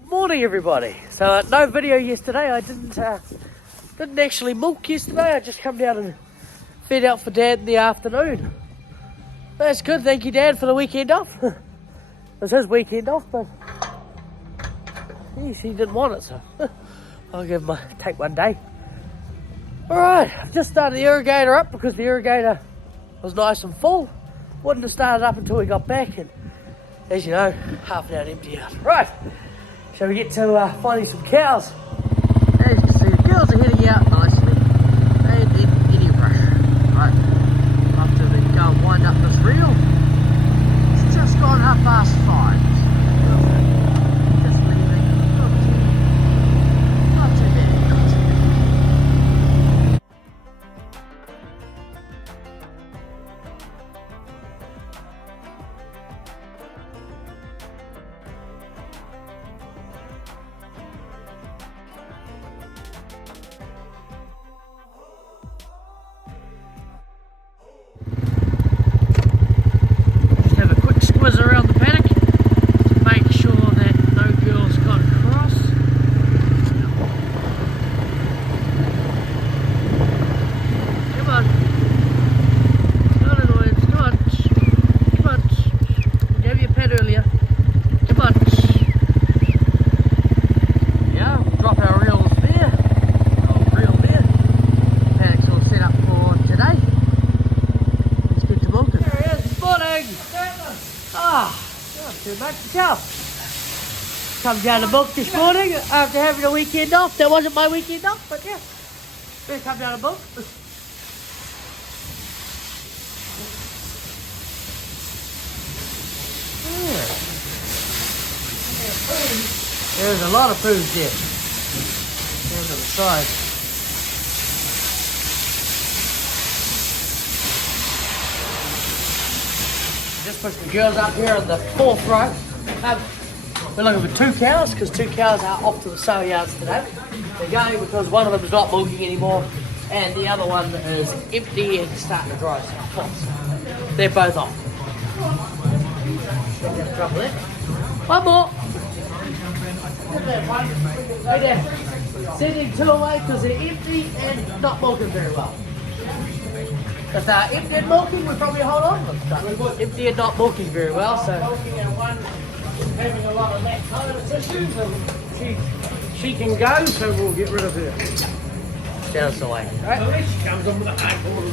Good morning, everybody. So no video yesterday. I didn't actually milk yesterday. I just come down and fed out for Dad in the afternoon. That's good. Thank you, Dad, for the weekend off. It was his weekend off, but he didn't want it, so I'll take one day. All right, I've just started the irrigator up because the irrigator was nice and full. Wouldn't have started up until we got back, and as you know, half an hour empty out. Right, shall we get to finding some cows? As you can see, the girls are heading out nicely. They ain't in any rush. Right, after we go and wind up this reel, it's just gone 5:30. Just leaving. Not too bad. Around the paddock to make sure that no girls got across. Come on. Come on, annoyance. Come on. Come on. I gave you a pet earlier. Come on. Yeah, we'll drop our reels there. Oh, reel there. Paddock's all set up for today. Let's get to milking. There he is. Morning. Not too much yourself. Come down to milk this morning after having a weekend off. That wasn't my weekend off, but yeah. Better come down to milk. Yeah. There's a lot of food there. There's on the side. Just put some girls up here on the fourth row. We're looking for 2 cows because 2 cows are off to the sale yards today. They're going because one of them is not milking anymore and the other one is empty and starting to dry. So they're both off. One more. Right there. Sending 2 away because they're empty and not milking very well. If they're empty and milking, we'll probably hold on to them. But empty and not milking very well, so one having a lot of lactose issues, and she can go, so we'll get rid of her. Down the way, right? At least she comes on with the high quarters.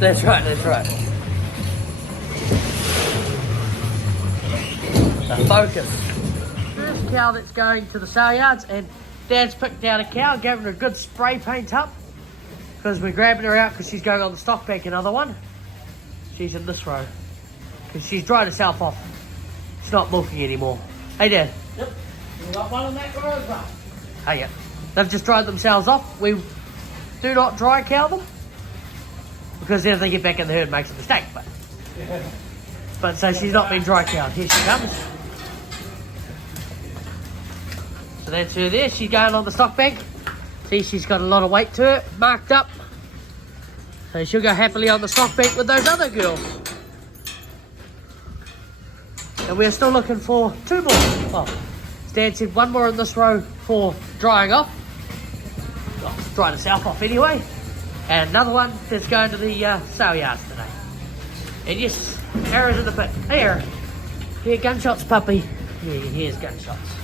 That's right, that's right. So focus. First cow that's going to the sale yards, and Dad's picked out a cow, gave her a good spray paint up. Because we're grabbing her out because she's going on the stock bank, another one. She's in this row. Because she's dried herself off. She's not milking anymore. Hey, Dad. Yep. We got one in that row as well. Hey, yeah. They've just dried themselves off. We do not dry cow them. Because then if they get back in the herd, it makes a mistake. But so she's not been dry cowed. Here she comes. So that's her there. She's going on the stock bank. See, she's got a lot of weight to her, marked up. So she'll go happily on the stock bank with those other girls. And we're still looking for 2 more. Well, Stan said 1 more in this row for drying off. Well, dried herself off anyway. And another one that's going to the sale yards today. And yes, Aaron's in the pit. Hey, Aaron. Here, gunshots, puppy. Yeah, here's gunshots.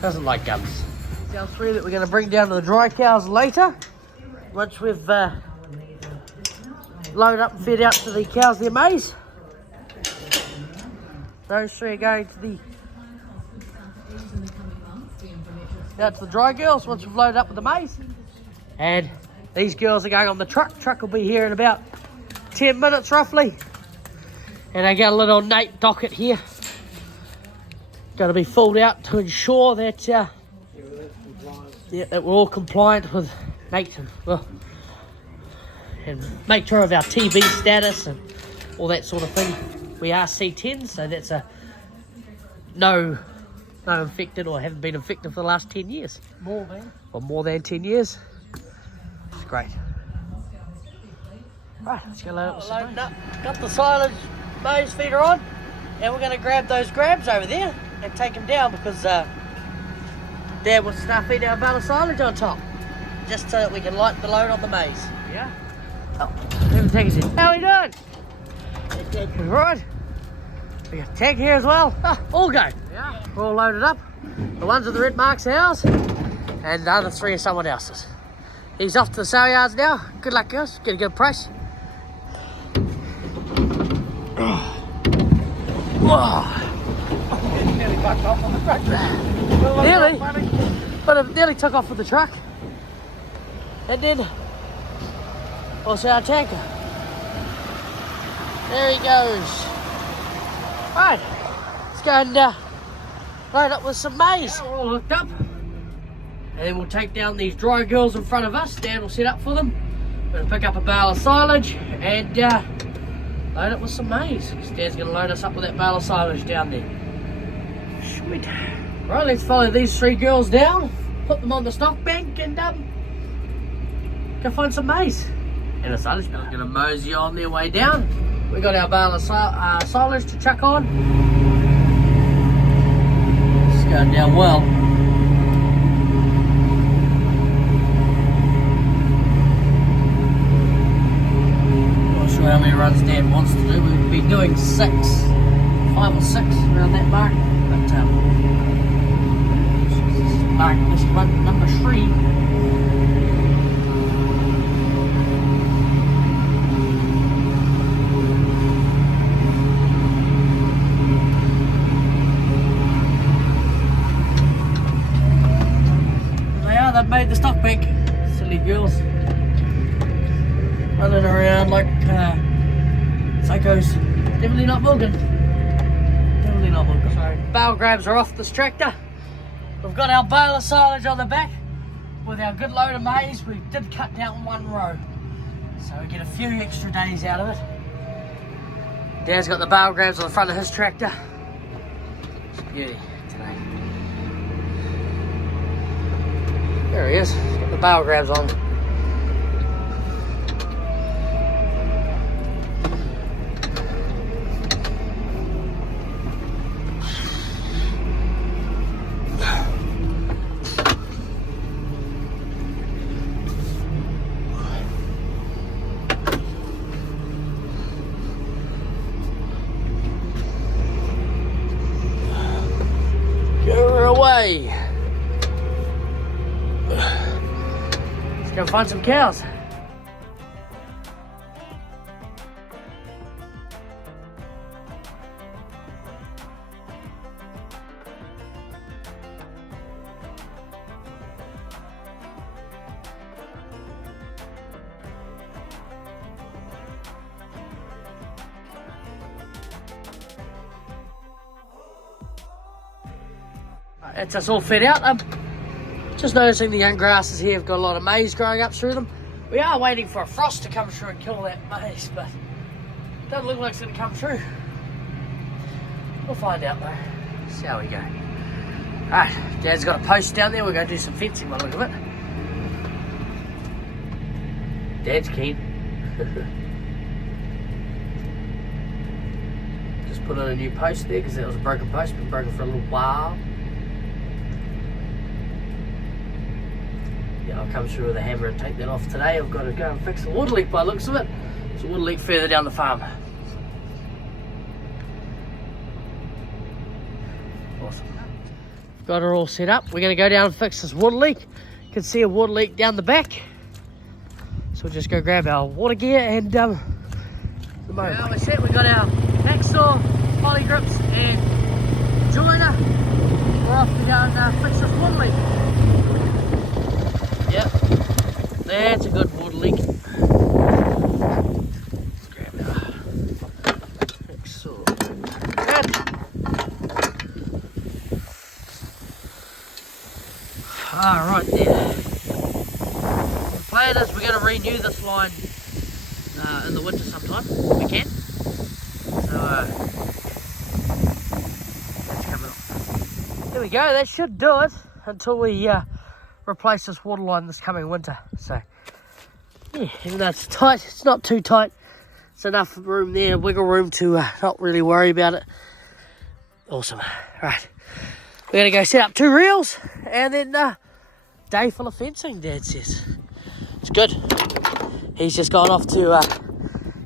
Doesn't like guns. Our 3 that we're going to bring down to the dry cows later. Once we've loaded up and fed out to the cows their maize. Those 3 are going to out to the dry girls once we've loaded up with the maize. And these girls are going on the truck. Truck will be here in about 10 minutes roughly. And I got a little Nate docket here. Going to be filled out to ensure that that we're all compliant with nature, and make sure of our TB status and all that sort of thing. We are C10, so that's a no infected or haven't been infected for the last 10 years. More than 10 years. It's great. Right, let's go load up. Got the silage maize feeder on, and we're going to grab those grabs over there. and take them down because Dad wants to start feeding our bale of silage on top, just so that we can lighten the load on the maize. Yeah. Oh, let me take us in. How are we doing? Right. We got Tag here as well. Ah, all go. Yeah. We're all loaded up. The ones with the red marks are ours, and the other 3 are someone else's. He's off to the sale yards now. Good luck, guys. Get a good price. Nearly bucked off on the truck. Nearly, but it nearly took off with the truck. And then also our tanker. There he goes. Right, let's go and load up with some maize. We're all hooked up. And then we'll take down these dry girls in front of us. Dan will set up for them. We're going to pick up a bale of silage and load it with some maize. Dan's going to load us up with that bale of silage down there. Sweet. Right, let's follow these 3 girls down, put them on the stock bank, and go find some maize. And the silage girls are going to mosey on their way down. We got our bale of silage to chuck on. It's going down well. Not sure how many runs Dad wants to do. We've been doing 5 or 6 around that mark. But this run number 3. They've made the stock bank. Silly girls. Running around like psychos. Definitely not milking. Definitely not milking. So, bale grabs are off this tractor. We've got our bale of silage on the back with our good load of maize. We did cut down 1 row, so we get a few extra days out of it. Dad's got the bale grabs on the front of his tractor. It's a beauty today. There he is. He's got the bale grabs on. Away. Let's go find some cows. It's us all fed out. Just noticing the young grasses here have got a lot of maize growing up through them. We are waiting for a frost to come through and kill that maize, but it doesn't look like it's going to come through. We'll find out though. See how we go. Alright, Dad's got a post down there. We're going to do some fencing by the look of it. Dad's keen. Just put on a new post there because that was a broken post. Been broken for a little while. Yeah, I'll come through with a hammer and take that off today. I've got to go and fix the water leak by the looks of it. There's a water leak further down the farm. Awesome. Got her all set up. We're going to go down and fix this water leak. You can see a water leak down the back. So we'll just go grab our water gear and the mower. Now we're set. We've got our hacksaw, poly grips and joiner. We're off to go and fix this water leak. Yep, that's a good water leak. Let's grab our hacksaw. Right there. The plan is we're going to renew this line in the winter sometime, if we can. So, let's come up. There we go, that should do it until we replace this water line this coming winter. So yeah, even though it's tight, it's not too tight. It's enough room there, wiggle room to not really worry about it. Awesome. Right. We're going to go set up 2 reels and then day full of fencing, Dad says. It's good. He's just gone off to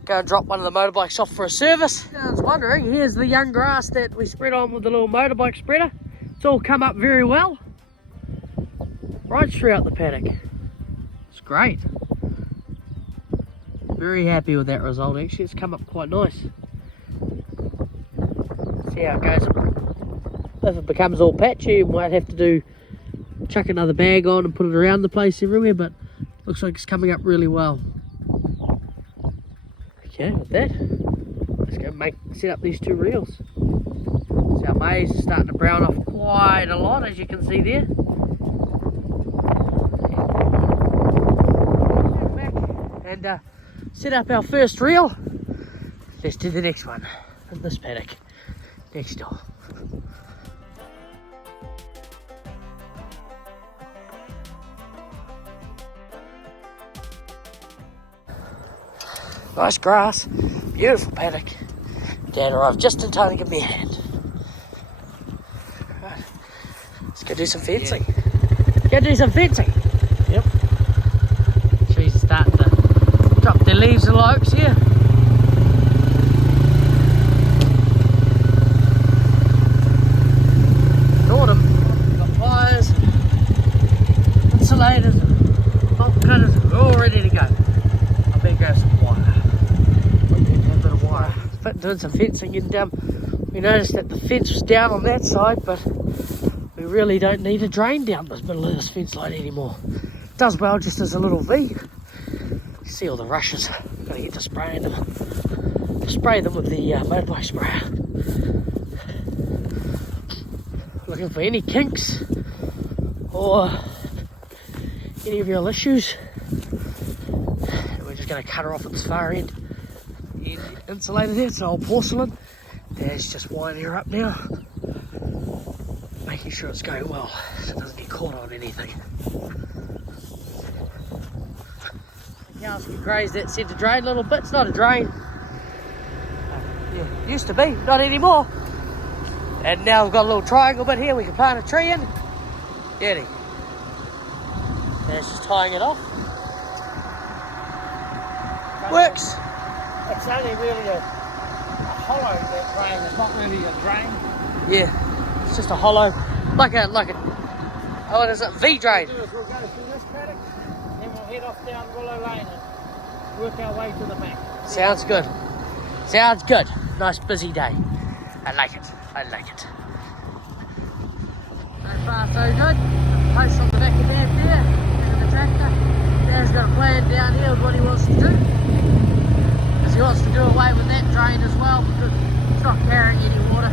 go and drop one of the motorbikes off for a service. I was wondering, here's the young grass that we spread on with the little motorbike spreader. It's all come up very well. Right throughout the paddock. It's great. Very happy with that result actually. It's come up quite nice. See how it goes. If it becomes all patchy, we might have to chuck another bag on and put it around the place everywhere, but looks like it's coming up really well. Okay, with that, let's go set up these 2 reels. So our maize is starting to brown off quite a lot, as you can see there. And set up our first reel. Let's do the next one in this paddock next door. Nice grass, beautiful paddock. Dad arrived just in time to give me a hand. Right. Let's go do some fencing. Go do some fencing. Yep. Trees are starting to drop their leaves and oaks here. It's autumn. We've got wires, insulators, bolt cutters, we're all ready to go. I better grab some wire. Doing some fencing and we noticed that the fence was down on that side, but we really don't need a drain down the middle of this fence line anymore. It does well just as a little V. You see all the rushes. Gotta get to spraying them. Spray them with the motorbike sprayer. Looking for any kinks or any real issues. We're just gonna cut her off at this far end. Insulated there, it's an old porcelain. Dad's just winding her up now, making sure it's going well so it doesn't get caught on anything. The cows can graze that centre drain a little bit. It's not a drain. Yeah, used to be, not anymore. And now we've got a little triangle bit here we can plant a tree in. Daddy. Dad's just tying it off. Works. It's only really a hollow, that drain. It's not really a drain. Yeah, it's just a hollow, like a what is it, V drain. We'll go through this paddock, then we'll head off down Willow Lane and work our way to the back. Sounds good. Sounds good. Nice busy day. I like it. I like it. So far so good. Post on the back of Dad there, back of the tractor. Dad's got a plan down here with what he wants to do. He wants to do away with that drain as well because it's not carrying any water.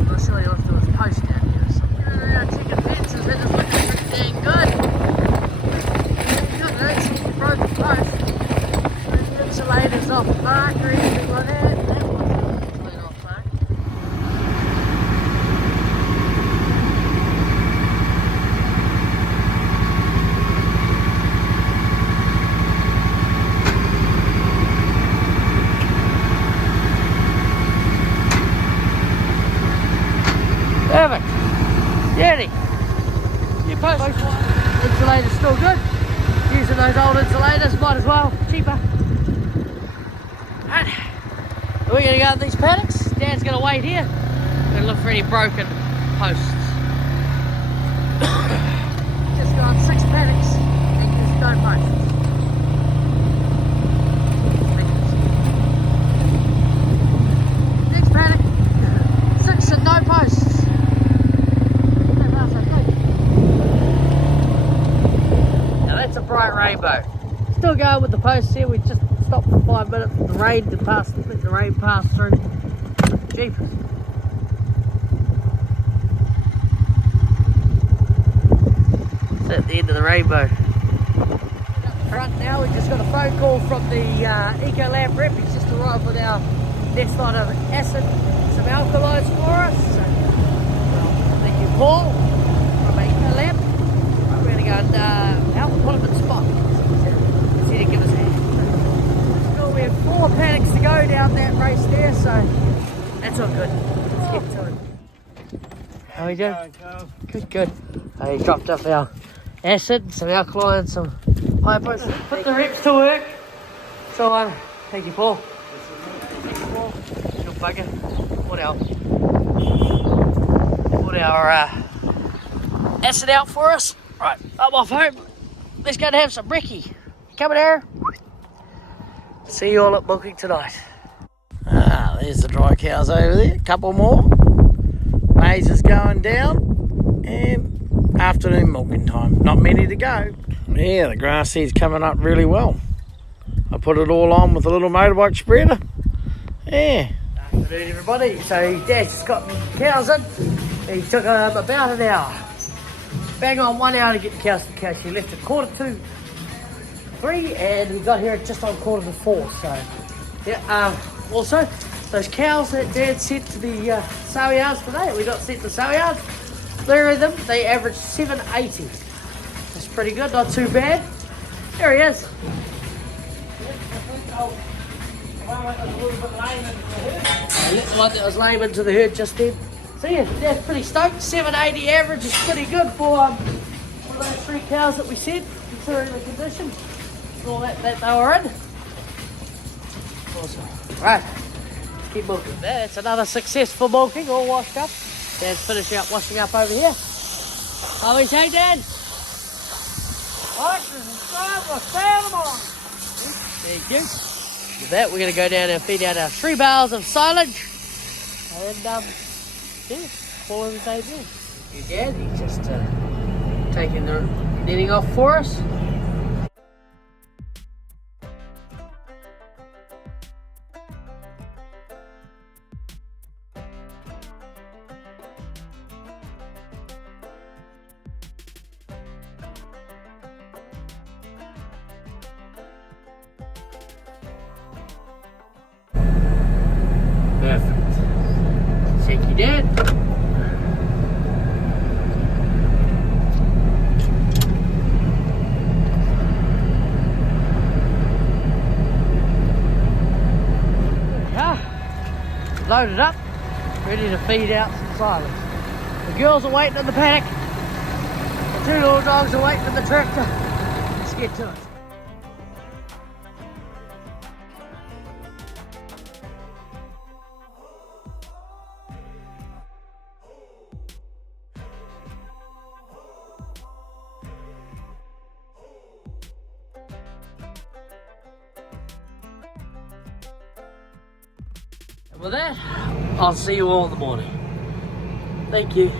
I'm not sure he wants to do his post down here. So going around checking fences, that is looking pretty dang good. Good, that's some broken post. No insulators off the mark or anything like that. That one's clean off mark. Perfect. Danny, your post insulator's still good. Using those old insulators, might as well, cheaper. Right. We're going to go in these paddocks. Dad's going to wait here. We're going to look for any broken posts. Just got 6 paddocks and used no posts. Next paddock, 6 and no posts. That's a bright rainbow. Still going with the posts here. We just stopped for 5 minutes for the rain to pass. Let the rain pass through. Jeepers. It's at the end of the rainbow. Up the front now, we just got a phone call from the Ecolab rep. He's just arrived with our next lot of acid, some alkalis for us. So, thank you, Paul from Ecolab. We're going to go and help put him in spot. He's here to give us a hand. Still, we have 4 paddocks to go down that race there, so How we doing? Good, good. He dropped off our acid, some alkaline, some hypos. Put the reps to work. So, thank you, Paul. Thank you, Paul. Little bugger. Put our acid out for us. Right, I'm off home. Let's go and have some brekkie. Coming here. See you all at milking tonight. There's the dry cows over there. Couple more. Maize is going down. And afternoon milking time. Not many to go. Yeah, the grass seed's coming up really well. I put it all on with a little motorbike spreader. Yeah. Afternoon, everybody. So Dad's just got the cows in. He took about an hour. Bang on 1 hour to get the cows to the cow. He left at 2:45, and we got here just on 4:45. So, yeah. Also, those cows that Dad sent to the sale yards today, we got sent to sale yards. 3 of them, they averaged 780. That's pretty good, not too bad. There he is. The one that was lame into the herd just then. So yeah, that's pretty stoked. 780 average is pretty good for one of those 3 cows that we sent, considering the condition and all that they were in. Awesome. Right, keep milking. That's another successful milking, all washed up. Dad's finishing up washing up over here. How we say, Dad? Thank you. With that, we're going to go down and feed out our 3 bales of silage. And, yeah, all in the same thing. Your Dad, he's just taking the netting off for us. Perfect. Thank you, Dad. Loaded up, ready to feed out some silage. The girls are waiting in the paddock. The 2 little dogs are waiting in the tractor. Let's get to it. And with that, I'll see you all in the morning. Thank you.